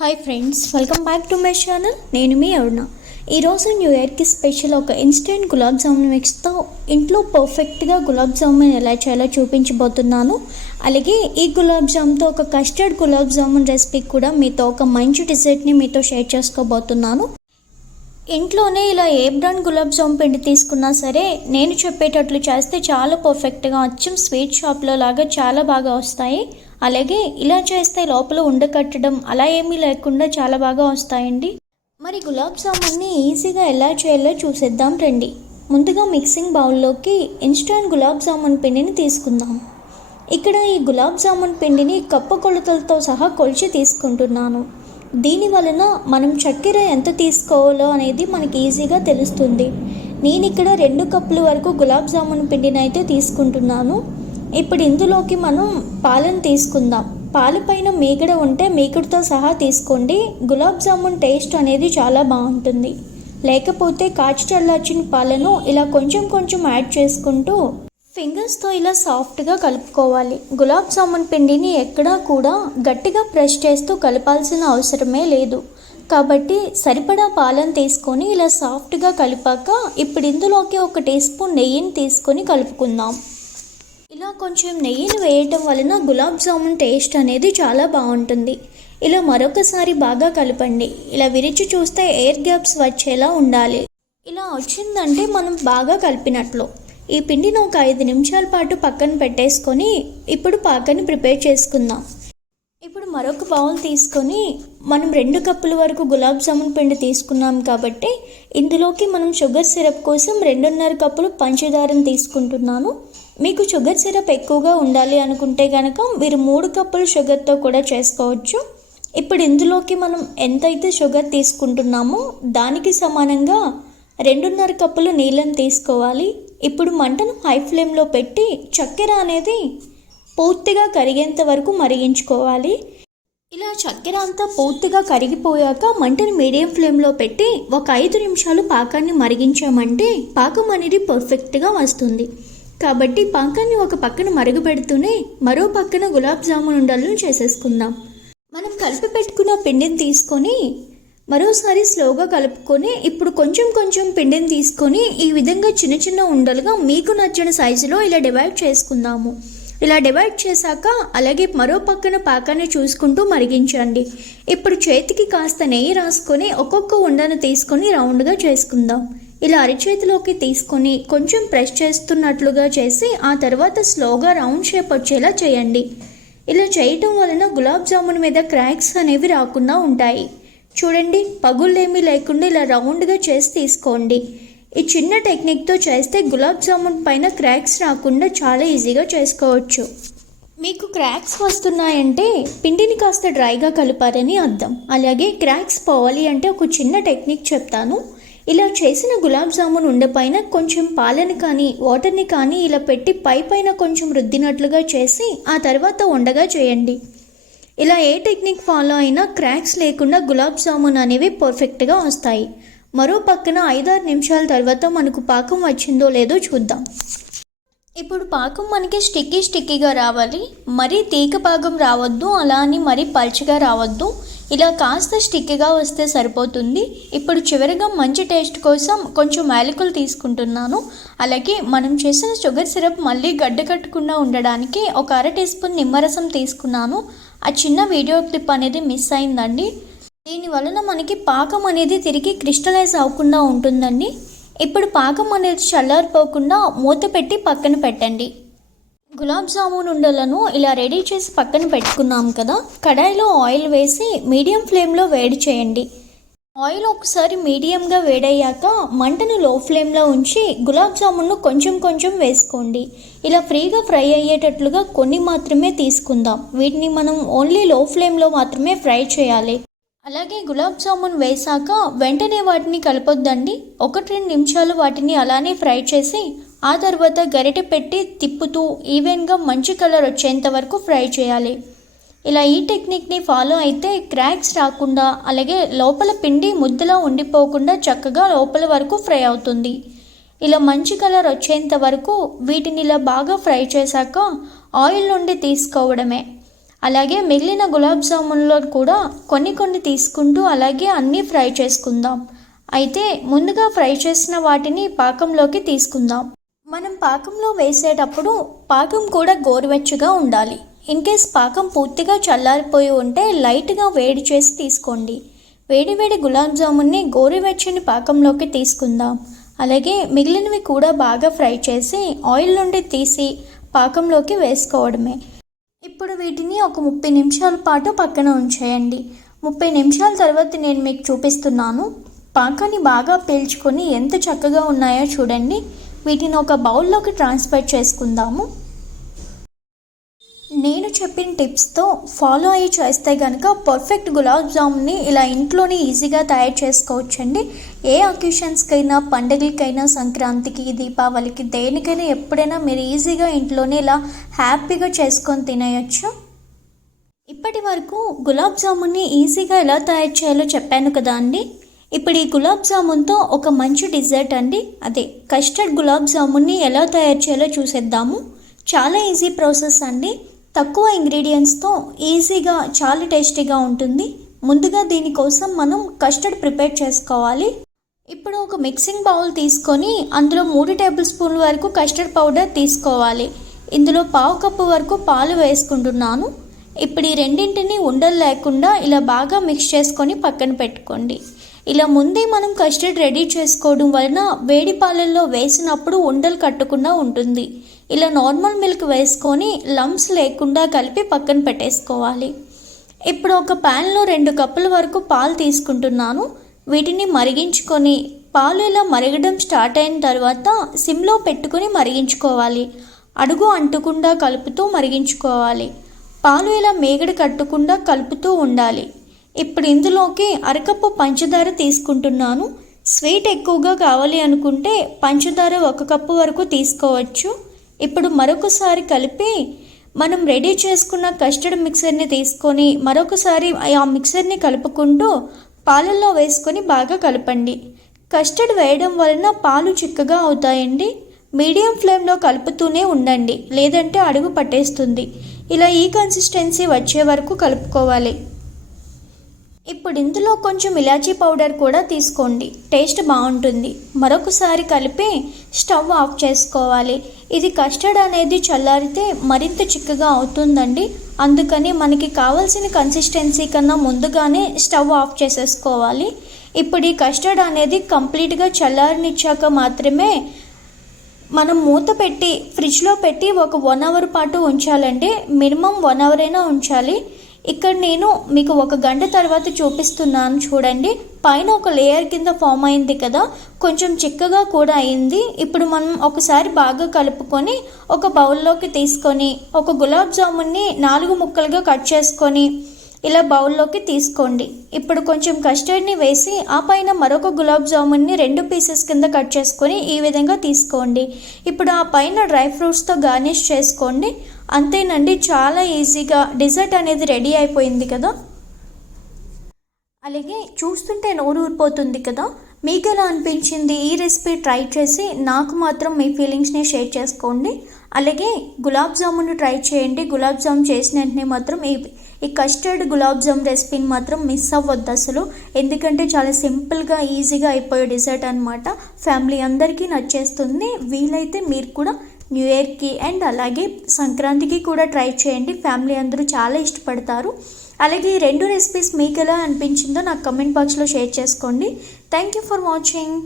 Hi friends, welcome back to my channel. నేను మీ అరుణ. ఈరోజు new ఇయర్కి స్పెషల్ ఒక ఇన్స్టెంట్ గులాబ్ జామున్ మిక్స్తో ఇంట్లో పర్ఫెక్ట్గా గులాబ్ జామున్ ఎలా చేయాలో చూపించబోతున్నాను. అలాగే ఈ గులాబ్ జామున్తో ఒక కస్టర్డ్ గులాబ్ జామున్ రెసిపీ కూడా మీతో ఒక మంచి డిజర్ట్ని మీతో షేర్ చేసుకోబోతున్నాను. ఇంట్లోనే ఇలా ఏ బ్రాండ్ గులాబ్ జామున్ పిండి తీసుకున్నా సరే నేను చెప్పేటట్లు చేస్తే చాలా పర్ఫెక్ట్గా అచ్చం స్వీట్ షాప్లో లాగా చాలా బాగా వస్తాయి. అలాగే ఇలా చేస్తే లోపల ఉండకట్టడం అలా ఏమీ లేకుండా చాలా బాగా వస్తాయండి. మరి గులాబ్ జామున్ని ఈజీగా ఎలా చేయాలో చూసేద్దాం రండి. ముందుగా మిక్సింగ్ బౌల్లోకి ఇన్స్టెంట్ గులాబ్ జామున్ పిండిని తీసుకుందాం. ఇక్కడ ఈ గులాబ్ జామున్ పిండిని కప్పు కొలతలతో సహా కొలిచి తీసుకుంటున్నాను. దీని వలన మనం చక్కెర ఎంత తీసుకోవాలో అనేది మనకి ఈజీగా తెలుస్తుంది. నేను ఇక్కడ 2 కప్పుల వరకు గులాబ్ జామున్ పిండిని అయితే తీసుకుంటున్నాను. ఇప్పుడు ఇందులోకి మనం పాలను తీసుకుందాం. పాలపైన మీగడ ఉంటే మీగడతో సహా తీసుకోండి. గులాబ్ జామున్ టేస్ట్ అనేది చాలా బాగుంటుంది. లేకపోతే కాచి చల్లార్చిన పాలను ఇలా కొంచెం కొంచెం యాడ్ చేసుకుంటూ ఫింగర్స్తో ఇలా సాఫ్ట్గా కలుపుకోవాలి. గులాబ్ జామున్ పిండిని ఎక్కడా కూడా గట్టిగా ప్రెస్ చేస్తూ కలపాల్సిన అవసరమే లేదు. కాబట్టి సరిపడా పాలను తీసుకొని ఇలా సాఫ్ట్గా కలిపాక ఇప్పుడు ఇందులోకి 1 టీ స్పూన్ నెయ్యిని తీసుకొని కలుపుకుందాం. ఇలా కొంచెం నెయ్యిని వేయటం వలన గులాబ్ జామున్ టేస్ట్ అనేది చాలా బాగుంటుంది. ఇలా మరొకసారి బాగా కలపండి. ఇలా విరిచి చూస్తే ఎయిర్ గ్యాప్స్ వచ్చేలా ఉండాలి. ఇలా వచ్చిందంటే మనం బాగా కలిపినట్లు. ఈ పిండిని ఒక 5 నిమిషాల పాటు పక్కన పెట్టేసుకొని ఇప్పుడు పాకాన్ని ప్రిపేర్ చేసుకుందాం. ఇప్పుడు మరొక బౌల్ తీసుకొని మనం 2 కప్పుల వరకు గులాబ్ జామున్ పిండి తీసుకున్నాం కాబట్టి ఇందులోకి మనం షుగర్ సిరప్ కోసం 2.5 కప్పులు పంచదారని తీసుకుంటున్నాను. మీకు షుగర్ సిరప్ ఎక్కువగా ఉండాలి అనుకుంటే కనుక మీరు 3 కప్పులు షుగర్తో కూడా చేసుకోవచ్చు. ఇప్పుడు ఇందులోకి మనం ఎంతైతే షుగర్ తీసుకుంటున్నామో దానికి సమానంగా 2.5 కప్పులు నీళ్ళని తీసుకోవాలి. ఇప్పుడు మంటను హై ఫ్లేమ్లో పెట్టి చక్కెర అనేది పూర్తిగా కరిగేంత వరకు మరిగించుకోవాలి. ఇలా చక్కెర అంతా పూర్తిగా కరిగిపోయాక మంటను మీడియం ఫ్లేమ్లో పెట్టి ఒక 5 నిమిషాలు పాకాన్ని మరిగించామంటే పాకం అనేది పర్ఫెక్ట్గా వస్తుంది. కాబట్టి పాకాన్ని ఒక పక్కన మరుగుపెడుతూనే మరో పక్కన గులాబ్ జామున్ ఉండలను చేసేసుకుందాం. మనం కలిపి పెట్టుకున్న పిండిని తీసుకొని మరోసారి స్లోగా కలుపుకొని ఇప్పుడు కొంచెం కొంచెం పిండిని తీసుకొని ఈ విధంగా చిన్న చిన్న ఉండలుగా మీకు నచ్చిన సైజులో ఇలా డివైడ్ చేసుకుందాము. ఇలా డివైడ్ చేశాక అలాగే మరో పక్కన పాకాన్ని చూసుకుంటూ మరిగించండి. ఇప్పుడు చేతికి కాస్త నెయ్యి రాసుకొని ఒక్కొక్క ఉండను తీసుకొని రౌండ్గా చేసుకుందాం. ఇలా అరిచేతిలోకి తీసుకొని కొంచెం ప్రెస్ చేస్తున్నట్లుగా చేసి ఆ తర్వాత స్లోగా రౌండ్ షేప్ వచ్చేలా చేయండి. ఇలా చేయటం వలన గులాబ్ జామున్ మీద క్రాక్స్ అనేవి రాకుండా ఉంటాయి. చూడండి, పగుళ్ళేమీ లేకుండా ఇలా రౌండ్గా చేసి తీసుకోండి. ఈ చిన్న టెక్నిక్తో చేస్తే గులాబ్ జామున్ పైన క్రాక్స్ రాకుండా చాలా ఈజీగా చేసుకోవచ్చు. మీకు క్రాక్స్ వస్తున్నాయంటే పిండిని కాస్త డ్రైగా కలిపారని అర్థం. అలాగే క్రాక్స్ పోవాలి అంటే ఒక చిన్న టెక్నిక్ చెప్తాను. ఇలా చేసిన గులాబ్ జామున్ ఉండే పైన కొంచెం పాలని కానీ వాటర్ని కానీ ఇలా పెట్టి పైన కొంచెం రుద్దినట్లుగా చేసి ఆ తర్వాత ఉండగా చేయండి. ఇలా ఏ టెక్నిక్ ఫాలో అయినా క్రాక్స్ లేకుండా గులాబ్ జామున్ అనేవి పర్ఫెక్ట్గా వస్తాయి. మరో పక్కన 5-6 నిమిషాల తర్వాత మనకు పాకం వచ్చిందో లేదో చూద్దాం. ఇప్పుడు పాకం మనకి స్టిక్కీగా రావాలి. మరీ తీగ పాకం రావద్దు, అలా అని మరీ పల్చగా రావద్దు. ఇలా కాస్త స్టిక్కీగా వస్తే సరిపోతుంది. ఇప్పుడు చివరిగా మంచి టేస్ట్ కోసం కొంచెం యాలకులు తీసుకుంటున్నాను. అలాగే మనం చేసిన షుగర్ సిరప్ మళ్ళీ గడ్డ కట్టకుండా ఉండడానికి ఒక 1/2 టీ స్పూన్ నిమ్మరసం తీసుకున్నాను. ఆ చిన్న వీడియో క్లిప్ అనేది మిస్ అయిందండి. దీని వలన మనకి పాకం అనేది తిరిగి క్రిస్టలైజ్ అవ్వకుండా ఉంటుందండి. ఇప్పుడు పాకం అనేది చల్లారిపోకుండా మూత పెట్టి పక్కన పెట్టండి. గులాబ్ జామున్ ఉండలను ఇలా రెడీ చేసి పక్కన పెట్టుకున్నాం కదా. కడాయిలో ఆయిల్ వేసి మీడియం ఫ్లేమ్లో వేడి చేయండి. ఆయిల్ ఒకసారి మీడియంగా వేడయ్యాక మంటను లో ఫ్లేమ్లో ఉంచి గులాబ్ జామున్ను కొంచెం కొంచెం వేసుకోండి. ఇలా ఫ్రీగా ఫ్రై అయ్యేటట్లుగా కొన్ని మాత్రమే తీసుకుందాం. వీటిని మనం ఓన్లీ లో ఫ్లేమ్లో మాత్రమే ఫ్రై చేయాలి. అలాగే గులాబ్ జామున్ వేసాక వెంటనే వాటిని కలపొద్దండి. 1-2 నిమిషాలు వాటిని అలానే ఫ్రై చేసి ఆ తర్వాత గరిటె పెట్టి తిప్పుతూ ఈవెన్గా మంచి కలర్ వచ్చేంత వరకు ఫ్రై చేయాలి. ఇలా ఈ టెక్నిక్ని ఫాలో అయితే క్రాక్స్ రాకుండా అలాగే లోపల పిండి ముద్దలా ఉండిపోకుండా చక్కగా లోపల వరకు ఫ్రై అవుతుంది. ఇలా మంచి కలర్ వచ్చేంత వరకు వీటిని ఇలా బాగా ఫ్రై చేశాక ఆయిల్ నుండి తీసుకోవడమే. అలాగే మిగిలిన గులాబ్ జామున్లో కూడా కొన్ని తీసుకుంటూ అలాగే అన్నీ ఫ్రై చేసుకుందాం. అయితే ముందుగా ఫ్రై చేసిన వాటిని పాకంలోకి తీసుకుందాం. మనం పాకంలో వేసేటప్పుడు పాకం కూడా గోరువెచ్చగా ఉండాలి. ఇన్ కేస్ పాకం పూర్తిగా చల్లారిపోయి ఉంటే లైట్గా వేడి చేసి తీసుకోండి. వేడి గులాబ్ జామున్ని గోరువెచ్చని పాకంలోకి తీసుకుందాం. అలాగే మిగిలినవి కూడా బాగా ఫ్రై చేసి ఆయిల్ నుండి తీసి పాకంలోకి వేసుకోవడమే. ఇప్పుడు వీటిని ఒక 30 నిమిషాల పాటు పక్కన ఉంచేయండి. 30 నిమిషాల తర్వాత నేను మీకు చూపిస్తున్నాను. పాకాన్ని బాగా పీల్చుకొని ఎంత చక్కగా ఉన్నాయో చూడండి. వీటిని ఒక బౌల్లోకి ట్రాన్స్ఫర్ చేసుకుందాము. నేను చెప్పిన టిప్స్తో ఫాలో అయ్యి చేస్తే కనుక పర్ఫెక్ట్ గులాబ్ జామున్ని ఇలా ఇంట్లోనే ఈజీగా తయారు చేసుకోవచ్చండి. ఏ అకేషన్స్కైనా, పండుగలకైనా, సంక్రాంతికి, దీపావళికి, దేనికైనా ఎప్పుడైనా మీరు ఈజీగా ఇంట్లోనే ఇలా హ్యాపీగా చేసుకొని తినేయచ్చు. ఇప్పటి వరకు గులాబ్ జామున్ని ఈజీగా ఎలా తయారు చేయాలో చెప్పాను కదా అండి. ఇప్పుడు ఈ గులాబ్ జామున్తో ఒక మంచి డిజర్ట్ అండి, అదే కస్టర్డ్ గులాబ్ జామున్ని ఎలా తయారు చేయాలో చూసేద్దాము. చాలా ఈజీ ప్రాసెస్ అండి. తక్కువ ఇంగ్రీడియంట్స్తో ఈజీగా చాలా టేస్టీగా ఉంటుంది. ముందుగా దీనికోసం మనం కస్టర్డ్ ప్రిపేర్ చేసుకోవాలి. ఇప్పుడు ఒక మిక్సింగ్ బౌల్ తీసుకొని అందులో 3 టేబుల్ స్పూన్ల వరకు కస్టర్డ్ పౌడర్ తీసుకోవాలి. ఇందులో 1/2 కప్పు వరకు పాలు వేసుకుంటున్నాను. ఇప్పుడు ఈ రెండింటిని ఉండలు లేకుండా ఇలా బాగా మిక్స్ చేసుకొని పక్కన పెట్టుకోండి. ఇలా ముందే మనం కస్టర్డ్ రెడీ చేసుకోవడం వలన వేడి పాలల్లో వేసినప్పుడు ఉండలు కట్టకుండా ఉంటుంది. ఇలా నార్మల్ మిల్క్ వేసుకొని లంప్స్ లేకుండా కలిపి పక్కన పెట్టేసుకోవాలి. ఇప్పుడు ఒక ప్యాన్లో 2 కప్పుల వరకు పాలు తీసుకుంటున్నాను. వీటిని మరిగించుకొని పాలు ఇలా మరగడం స్టార్ట్ అయిన తర్వాత సిమ్లో పెట్టుకొని మరిగించుకోవాలి. అడుగు అంటకుండా కలుపుతూ మరిగించుకోవాలి. పాలు ఇలా మేగడ కట్టకుండా కలుపుతూ ఉండాలి. ఇప్పుడు ఇందులోకి అరకప్పు పంచదార తీసుకుంటున్నాను. స్వీట్ ఎక్కువగా కావాలి అనుకుంటే పంచదార 1 కప్పు వరకు తీసుకోవచ్చు. ఇప్పుడు మరొకసారి కలిపి మనం రెడీ చేసుకున్న కస్టర్డ్ మిక్సర్ని తీసుకొని మరొకసారి ఆ మిక్సర్ని కలుపుకుంటూ పాలల్లో వేసుకొని బాగా కలపండి. కస్టర్డ్ వేయడం వలన పాలు చిక్కగా అవుతాయండి. మీడియం ఫ్లేమ్లో కలుపుతూనే ఉండండి, లేదంటే అడుగు పట్టేస్తుంది. ఇలా ఈ కన్సిస్టెన్సీ వచ్చే వరకు కలుపుకోవాలి. ఇప్పుడు ఇందులో కొంచెం ఇలాచీ పౌడర్ కూడా తీసుకోండి, టేస్ట్ బాగుంటుంది. మరొకసారి కలిపి స్టవ్ ఆఫ్ చేసుకోవాలి. ఇది కస్టర్డ్ అనేది చల్లారితే మరింత చిక్కగా అవుతుందండి. అందుకని మనకి కావాల్సిన కన్సిస్టెన్సీ కన్నా ముందుగానే స్టవ్ ఆఫ్ చేసేసుకోవాలి. ఇప్పుడు ఈ కస్టర్డ్ అనేది కంప్లీట్గా చల్లారనిచ్చాక మాత్రమే మనం మూత పెట్టి ఫ్రిడ్జ్లో పెట్టి ఒక 1 అవర్ పాటు ఉంచాలండి. మినిమం 1 అవర్ అయినా ఉంచాలి. ఇక్కడ నేను మీకు 1 గంట తర్వాత చూపిస్తున్నాను చూడండి. పైన ఒక లేయర్ కింద ఫామ్ అయింది కదా, కొంచెం చిక్కగా కూడా అయింది. ఇప్పుడు మనం ఒకసారి బాగా కలుపుకొని ఒక బౌల్లోకి తీసుకొని ఒక గులాబ్ జామున్ని 4 ముక్కలుగా కట్ చేసుకొని ఇలా బౌల్లోకి తీసుకోండి. ఇప్పుడు కొంచెం కస్టర్డ్ని వేసి ఆ పైన మరొక గులాబ్ జామున్ని 2 పీసెస్ కింద కట్ చేసుకొని ఈ విధంగా తీసుకోండి. ఇప్పుడు ఆ పైన డ్రై ఫ్రూట్స్తో గార్నిష్ చేసుకోండి. అంతేనండి, చాలా ఈజీగా డిజర్ట్ అనేది రెడీ అయిపోయింది కదా. అలాగే చూస్తుంటే నోరు ఊరిపోతుంది కదా. మీకు ఎలా అనిపించింది ఈ రెసిపీ ట్రై చేసి నాకు మాత్రం మీ ఫీలింగ్స్ని షేర్ చేసుకోండి. అలాగే గులాబ్ జామున్ ట్రై చేయండి. గులాబ్ జామ్ చేసిన వెంటనే మాత్రం ఈ కస్టర్డ్ గులాబ్ జామ్ రెసిపీని మాత్రం మిస్ అవ్వద్దు అసలు. ఎందుకంటే చాలా సింపుల్గా ఈజీగా అయిపోయే డిజర్ట్ అనమాట. ఫ్యామిలీ అందరికీ నచ్చేస్తుంది. వీలైతే మీరు కూడా న్యూ ఇయర్కి అండ్ అలాగే సంక్రాంతికి కూడా ట్రై చేయండి. ఫ్యామిలీ అందరూ చాలా ఇష్టపడతారు. అలాగే ఈ 2 రెసిపీస్ మీకు ఎలా అనిపించిందో నాకు కమెంట్ బాక్స్లో షేర్ చేసుకోండి. Thank you for watching.